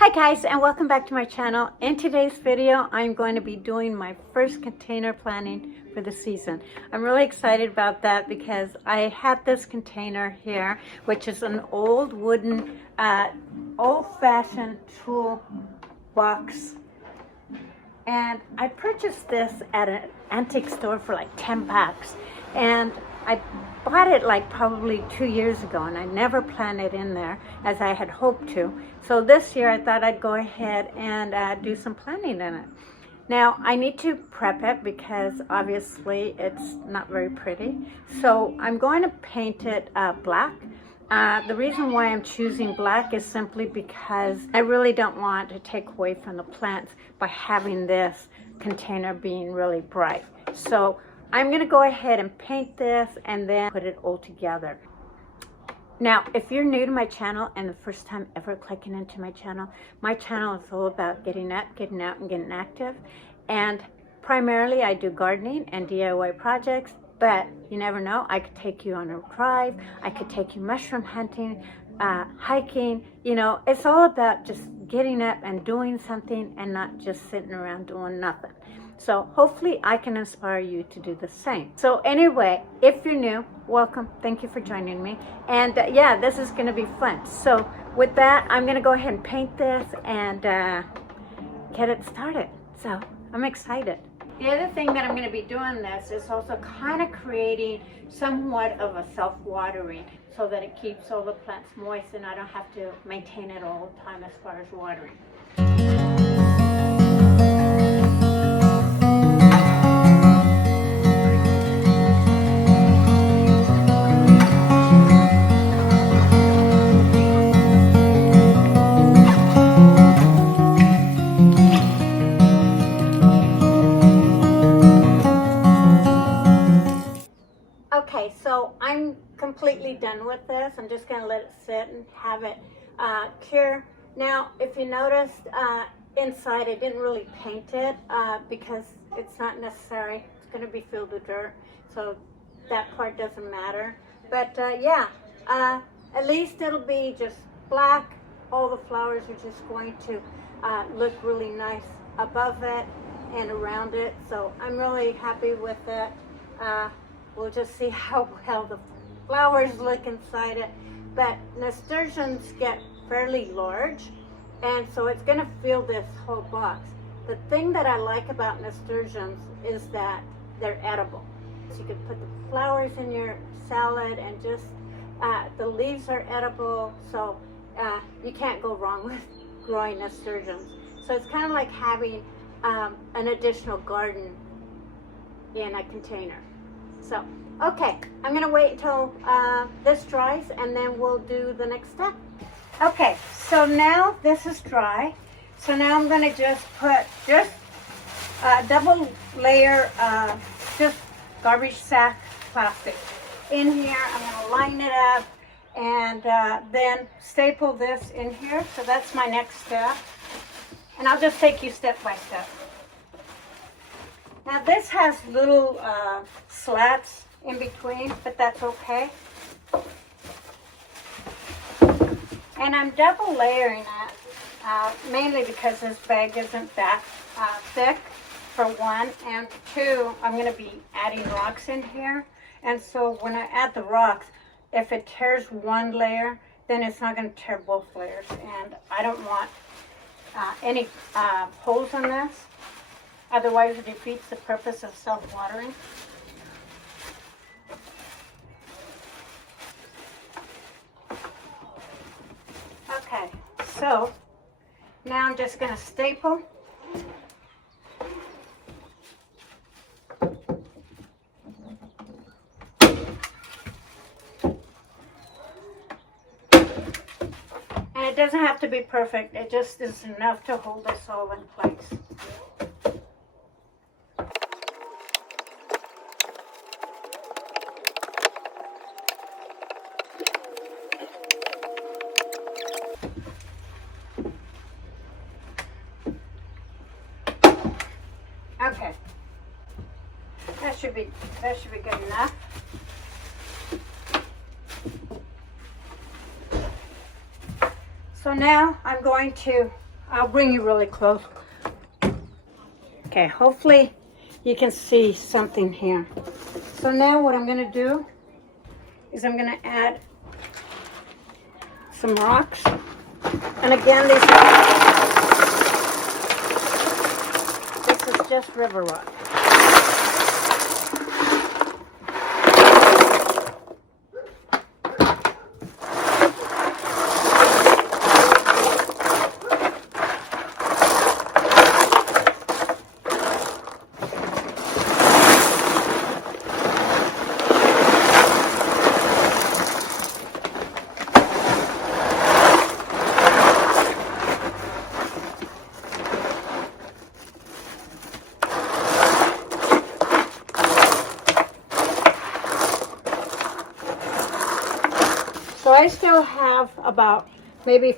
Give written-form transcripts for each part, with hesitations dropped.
Hi guys, and welcome back to my channel. In today's video, I'm going to be doing my first container planning for the season. I'm really excited about that because I had this container here, which is an old wooden, old-fashioned tool box. And I purchased this at an antique store for like 10 bucks. And I bought it like probably 2 years ago, and I never planted in there as I had hoped to. So this year I thought I'd go ahead and do some planting in it. Now I need to prep it because obviously it's not very pretty. So I'm going to paint it black. The reason why I'm choosing black is simply because I really don't want to take away from the plants by having this container being really bright. So I'm going to go ahead and paint this and then put it all together. Now, if you're new to my channel and the first time ever clicking into my channel is all about getting up, getting out, and getting active. And primarily I do gardening and DIY projects, but you never know, I could take you on a drive, I could take you mushroom hunting, hiking. You know, it's all about just getting up and doing something and not just sitting around doing nothing. So hopefully I can inspire you to do the same. So anyway, if you're new, welcome. Thank you for joining me. And yeah, this is going to be fun. So with that, I'm going to go ahead and paint this and get it started. So I'm excited. The other thing that I'm going to be doing this is also kind of creating somewhat of a self-watering so that it keeps all the plants moist and I don't have to maintain it all the time as far as watering. Okay, so I'm completely done with this. I'm just going to let it sit and have it cure. Now, if you noticed, inside I didn't really paint it because it's not necessary. It's going to be filled with dirt, so that part doesn't matter. But yeah, at least it'll be just black. All the flowers are just going to look really nice above it and around it. So I'm really happy with it. We'll just see how well the flowers look inside it. But nasturtiums get fairly large, and so it's going to fill this whole box. The thing that I like about nasturtiums is that they're edible. So you can put the flowers in your salad, and just the leaves are edible, so you can't go wrong with growing nasturtiums. So it's kind of like having an additional garden in a container. So, okay, I'm going to wait until this dries and then we'll do the next step. Okay, so now this is dry. So now I'm going to just put a double layer just garbage sack plastic in here. I'm going to line it up and then staple this in here. So that's my next step. And I'll just take you step by step. Now this has little slats in between, but that's okay. And I'm double layering it, mainly because this bag isn't that thick, for one, and two, I'm going to be adding rocks in here. And so when I add the rocks, if it tears one layer, then it's not going to tear both layers. And I don't want any holes in this. Otherwise, it defeats the purpose of self-watering. Okay, so now I'm just going to staple. And it doesn't have to be perfect. It just is enough to hold us all in place. Okay, that should be good enough. So now I'm going to I'll bring you really close. Okay, hopefully you can see something here. So now what I'm going to do is I'm going to add some rocks. And again, this is just river rock. So I still have about maybe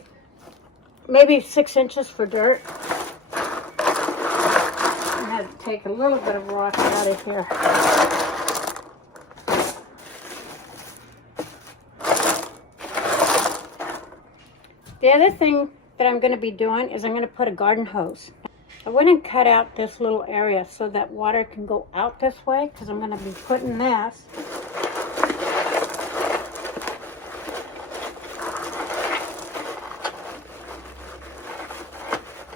6 inches for dirt. I had to take a little bit of rock out of here. The other thing that I'm going to be doing is I'm going to put a garden hose. I went and cut out this little area so that water can go out this way, because I'm going to be putting this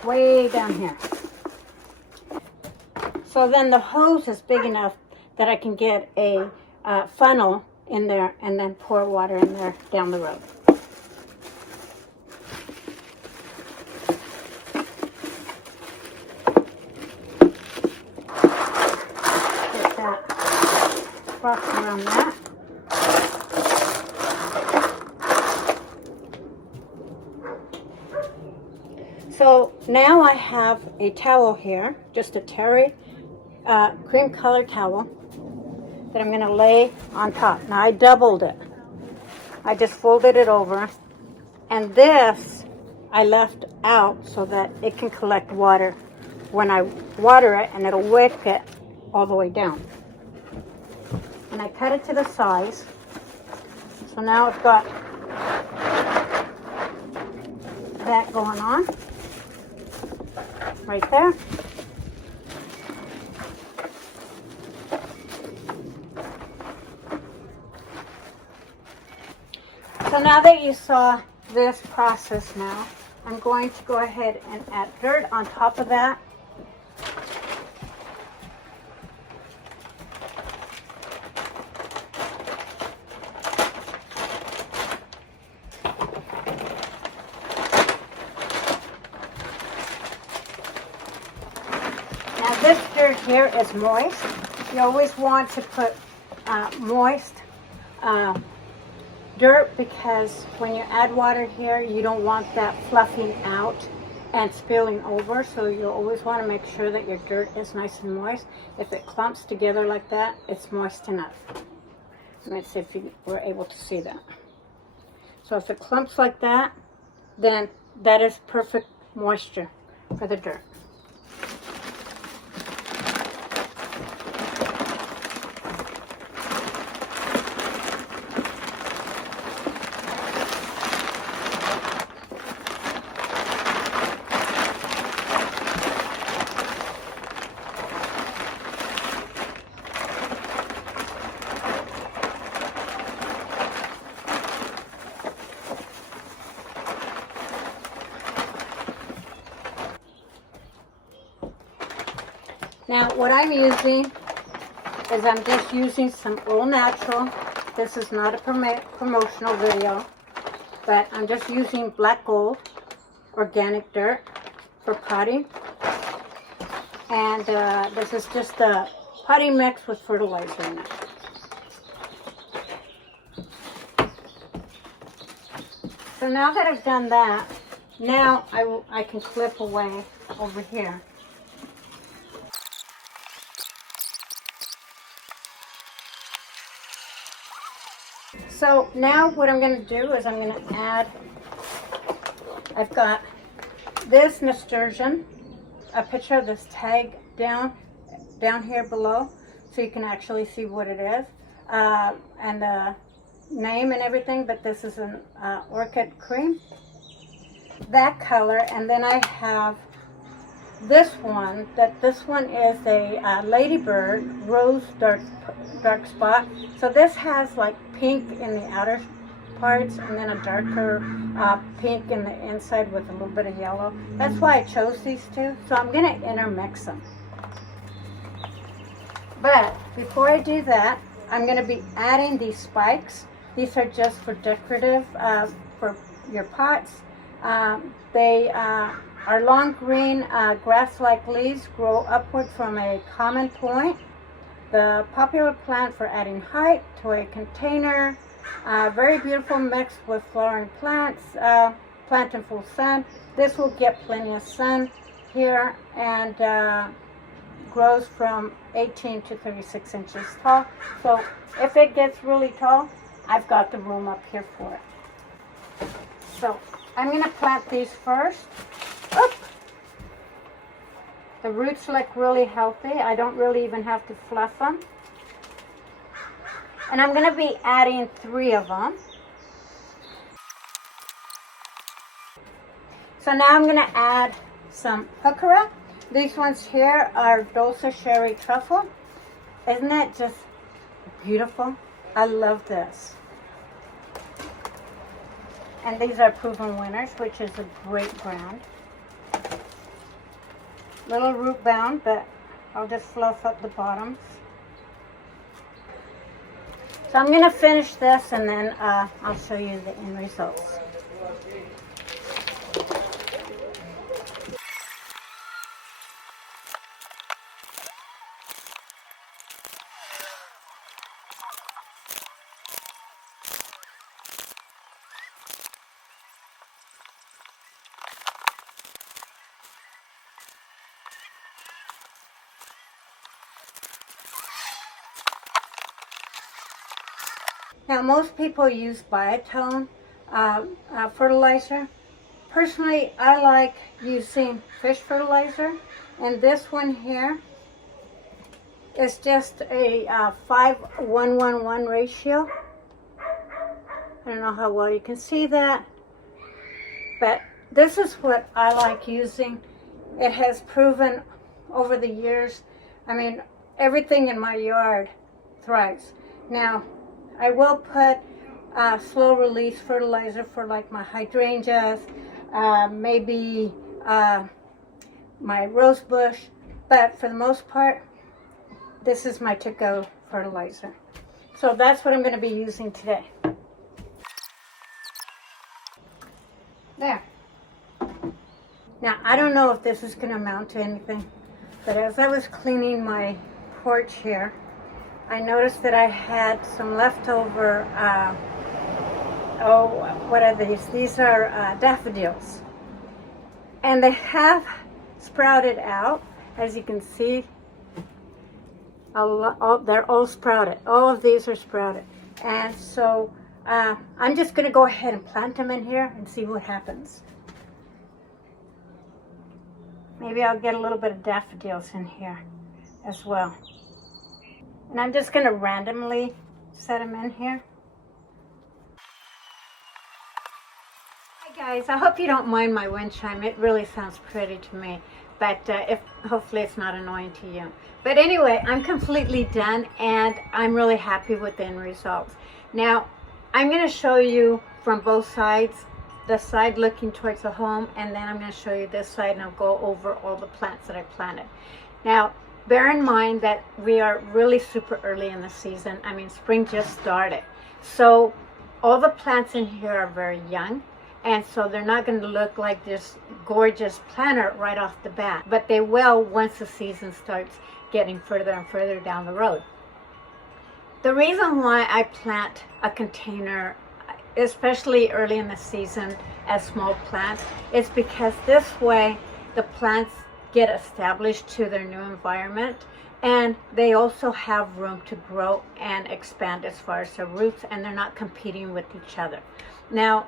way down here. So then the hose is big enough that I can get a funnel in there and then pour water in there down the road. Get that box around that. So now I have a towel here, just a terry cream colored towel that I'm going to lay on top. Now I doubled it. I just folded it over, and this I left out so that it can collect water when I water it, and it'll wick it all the way down. And I cut it to the size. So now it's got that going on. Right there. So now that you saw this process now, I'm going to go ahead and add dirt on top of that. Now this dirt here is moist. You always want to put moist dirt, because when you add water here, you don't want that fluffing out and spilling over. So you always want to make sure that your dirt is nice and moist. If it clumps together like that, it's moist enough. Let's see if you were able to see that. So if it clumps like that, then that is perfect moisture for the dirt. Now what I'm using is I'm just using some All Natural. This is not a promotional video, but I'm just using black gold organic dirt for potting. And this is just a potting mix with fertilizer in it. So now that I've done that, now I can clip away over here. So now what I'm going to do is I'm going to add, I've got this Jscursion, a picture of this tag down here below, so you can actually see what it is, and the name and everything, but this is an orchid cream. that color, and then I have this one. This one is a ladybird rose dark spot. So this has like pink in the outer parts and then a darker pink in the inside with a little bit of yellow. That's why I chose these two. So I'm going to intermix them. But before I do that, I'm going to be adding these spikes. These are just for decorative for your pots. They are long green grass-like leaves grow upward from a common point. The popular plant for adding height to a container. Very beautiful mixed with flowering plants. Plant in full sun. This will get plenty of sun here and grows from 18 to 36 inches tall. So if it gets really tall, I've got the room up here for it. So I'm going to plant these first. Oop. The roots look really healthy. I don't really even have to fluff them. And I'm going to be adding 3 of them. So now I'm going to add some heuchera. These ones here are Dulce Sherry Truffle. Isn't that just beautiful? I love this. And these are Proven Winners, which is a great brand. Little root bound, but I'll just fluff up the bottoms. So I'm going to finish this and then I'll show you the end results. Now, most people use biotone fertilizer. Personally, I like using fish fertilizer, and this one here is just a 5:1:1 ratio. I don't know how well you can see that, but this is what I like using. It has proven over the years. I mean, everything in my yard thrives. Now, I will put slow release fertilizer for like my hydrangeas, maybe my rose bush, but for the most part, this is my to-go fertilizer. So that's what I'm going to be using today. There. Now, I don't know if this is going to amount to anything, but as I was cleaning my porch here, I noticed that I had some leftover, what are these? These are daffodils. And they have sprouted out, as you can see. They're all sprouted. All of these are sprouted. And so I'm just going to go ahead and plant them in here and see what happens. Maybe I'll get a little bit of daffodils in here as well. And I'm just going to randomly set them in here. Hi guys, I hope you don't mind my wind chime. It really sounds pretty to me. But hopefully it's not annoying to you. But anyway, I'm completely done and I'm really happy with the end results. Now, I'm going to show you from both sides. The side looking towards the home, and then I'm going to show you this side and I'll go over all the plants that I planted. Now, bear in mind that we are really super early in the season. I mean, spring just started. So all the plants in here are very young, and so they're not going to look like this gorgeous planter right off the bat. But they will once the season starts getting further and further down the road. The reason why I plant a container, especially early in the season as small plants, is because this way the plants get established to their new environment, and they also have room to grow and expand as far as their roots, and they're not competing with each other. Now,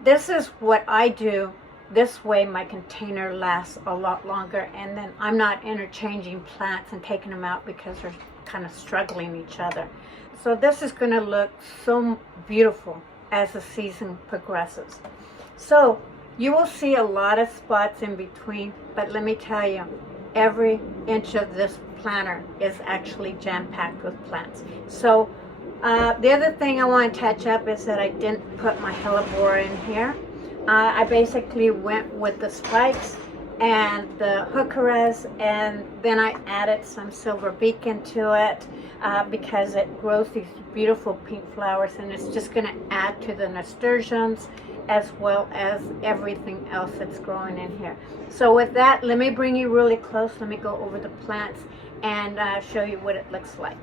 this is what I do. This way my container lasts a lot longer, and then I'm not interchanging plants and taking them out because they're kind of struggling each other. So this is going to look so beautiful as the season progresses. So You will see a lot of spots in between, but let me tell you, every inch of this planter is actually jam-packed with plants. So the other thing I want to touch up is that I didn't put my hellebore in here. I basically went with the spikes and the heucheras, and then I added some silver beacon to it because it grows these beautiful pink flowers, and it's just going to add to the nasturtiums as well as everything else that's growing in here. So with that, let me bring you really close. Let me go over the plants and show you what it looks like.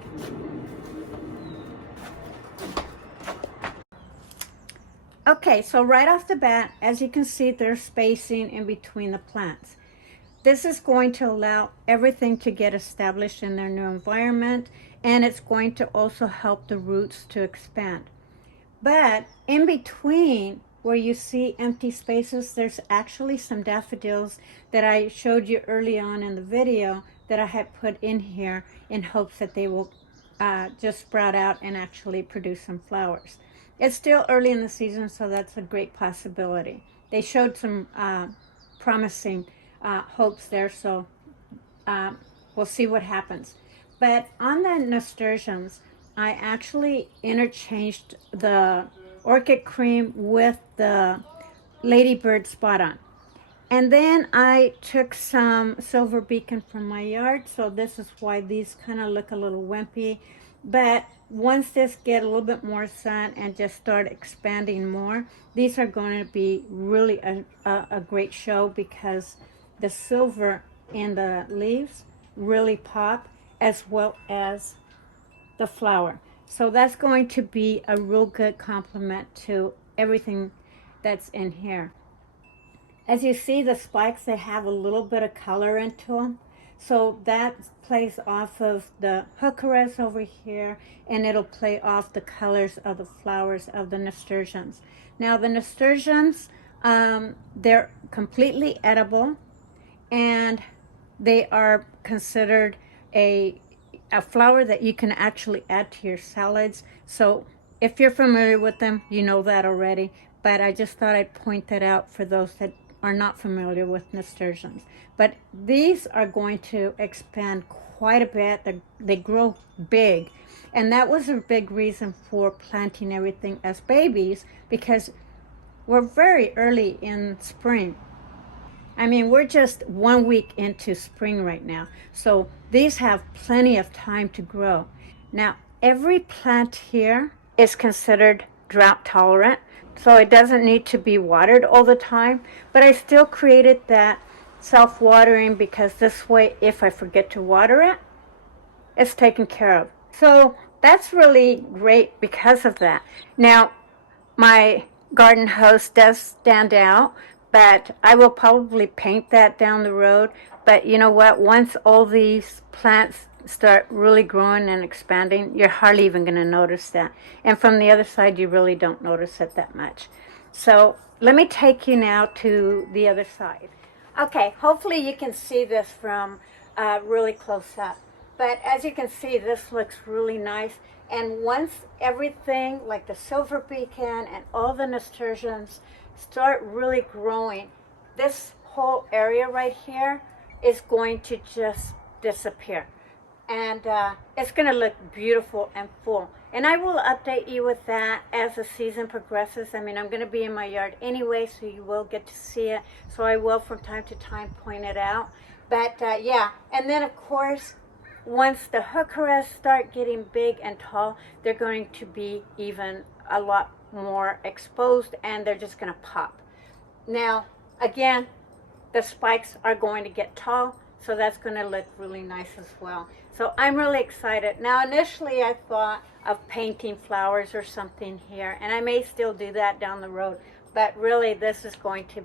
Okay, so right off the bat, as you can see, there's spacing in between the plants. This is going to allow everything to get established in their new environment, and it's going to also help the roots to expand. But in between where you see empty spaces, there's actually some daffodils that I showed you early on in the video that I had put in here in hopes that they will just sprout out and actually produce some flowers. It's still early in the season, so that's a great possibility. They showed some promising hopes there, so we'll see what happens. But on the nasturtiums, I actually interchanged the orchid cream with the ladybird spot on. And then I took some silver beacon from my yard, so this is why these kind of look a little wimpy. But once this get a little bit more sun and just start expanding more, these are going to be really a great show because the silver in the leaves really pop, as well as the flower. So that's going to be a real good complement to everything that's in here. As you see, the spikes, they have a little bit of color into them. So that plays off of the heucheras over here, and it'll play off the colors of the flowers of the nasturtiums. Now the nasturtiums, they're completely edible, and they are considered a flower that you can actually add to your salads. So if you're familiar with them, you know that already, but I just thought I'd point that out for those that are not familiar with nasturtiums. But these are going to expand quite a bit. They grow big, and that was a big reason for planting everything as babies, because we're very early in spring. I mean, we're just 1 week into spring right now. So these have plenty of time to grow. Now, every plant here is considered drought tolerant, so it doesn't need to be watered all the time. But I still created that self-watering because this way, if I forget to water it, it's taken care of. So that's really great because of that. Now, my garden hose does stand out, but I will probably paint that down the road. But you know what? Once all these plants start really growing and expanding, you're hardly even going to notice that. And from the other side, you really don't notice it that much. So let me take you now to the other side. Okay, hopefully you can see this from really close up. But as you can see, this looks really nice. And once everything, like the silver beacon and all the nasturtiums, start really growing, this whole area right here is going to just disappear. And it's going to look beautiful and full. And I will update you with that as the season progresses. I mean, I'm going to be in my yard anyway, so you will get to see it. So I will from time to time point it out. But yeah, and then of course, once the heucheras start getting big and tall, they're going to be even a lot more exposed, and they're just going to pop. Now, again, the spikes are going to get tall, so that's going to look really nice as well. So I'm really excited. Now, initially I thought of painting flowers or something here, and I may still do that down the road, but really this is going to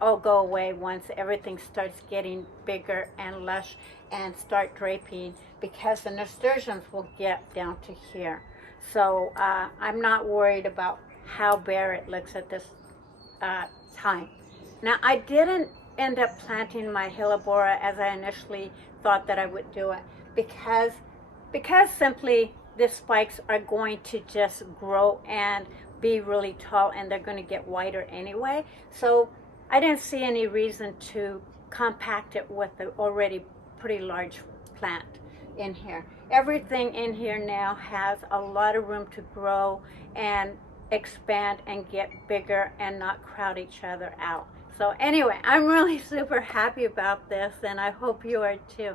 all go away once everything starts getting bigger and lush and start draping, because the nasturtiums will get down to here. So I'm not worried about how bare it looks at this time. Now, I didn't end up planting my hellebora as I initially thought that I would do it, because simply the spikes are going to just grow and be really tall, and they're going to get wider anyway. So I didn't see any reason to compact it with the already pretty large plant in here. Everything in here now has a lot of room to grow and expand and get bigger and not crowd each other out. So anyway, I'm really super happy about this, and I hope you are too.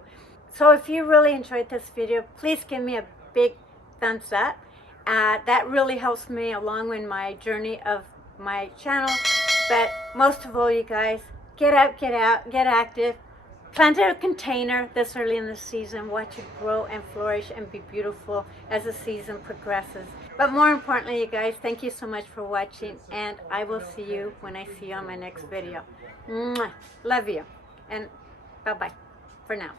So if you really enjoyed this video, please give me a big thumbs up. That really helps me along in my journey of my channel. But most of all, you guys, get up, get out, get active. Plant a container this early in the season. Watch it grow and flourish and be beautiful as the season progresses. But more importantly, you guys, thank you so much for watching, and I will see you when I see you on my next video. Mwah. Love you, and bye-bye for now.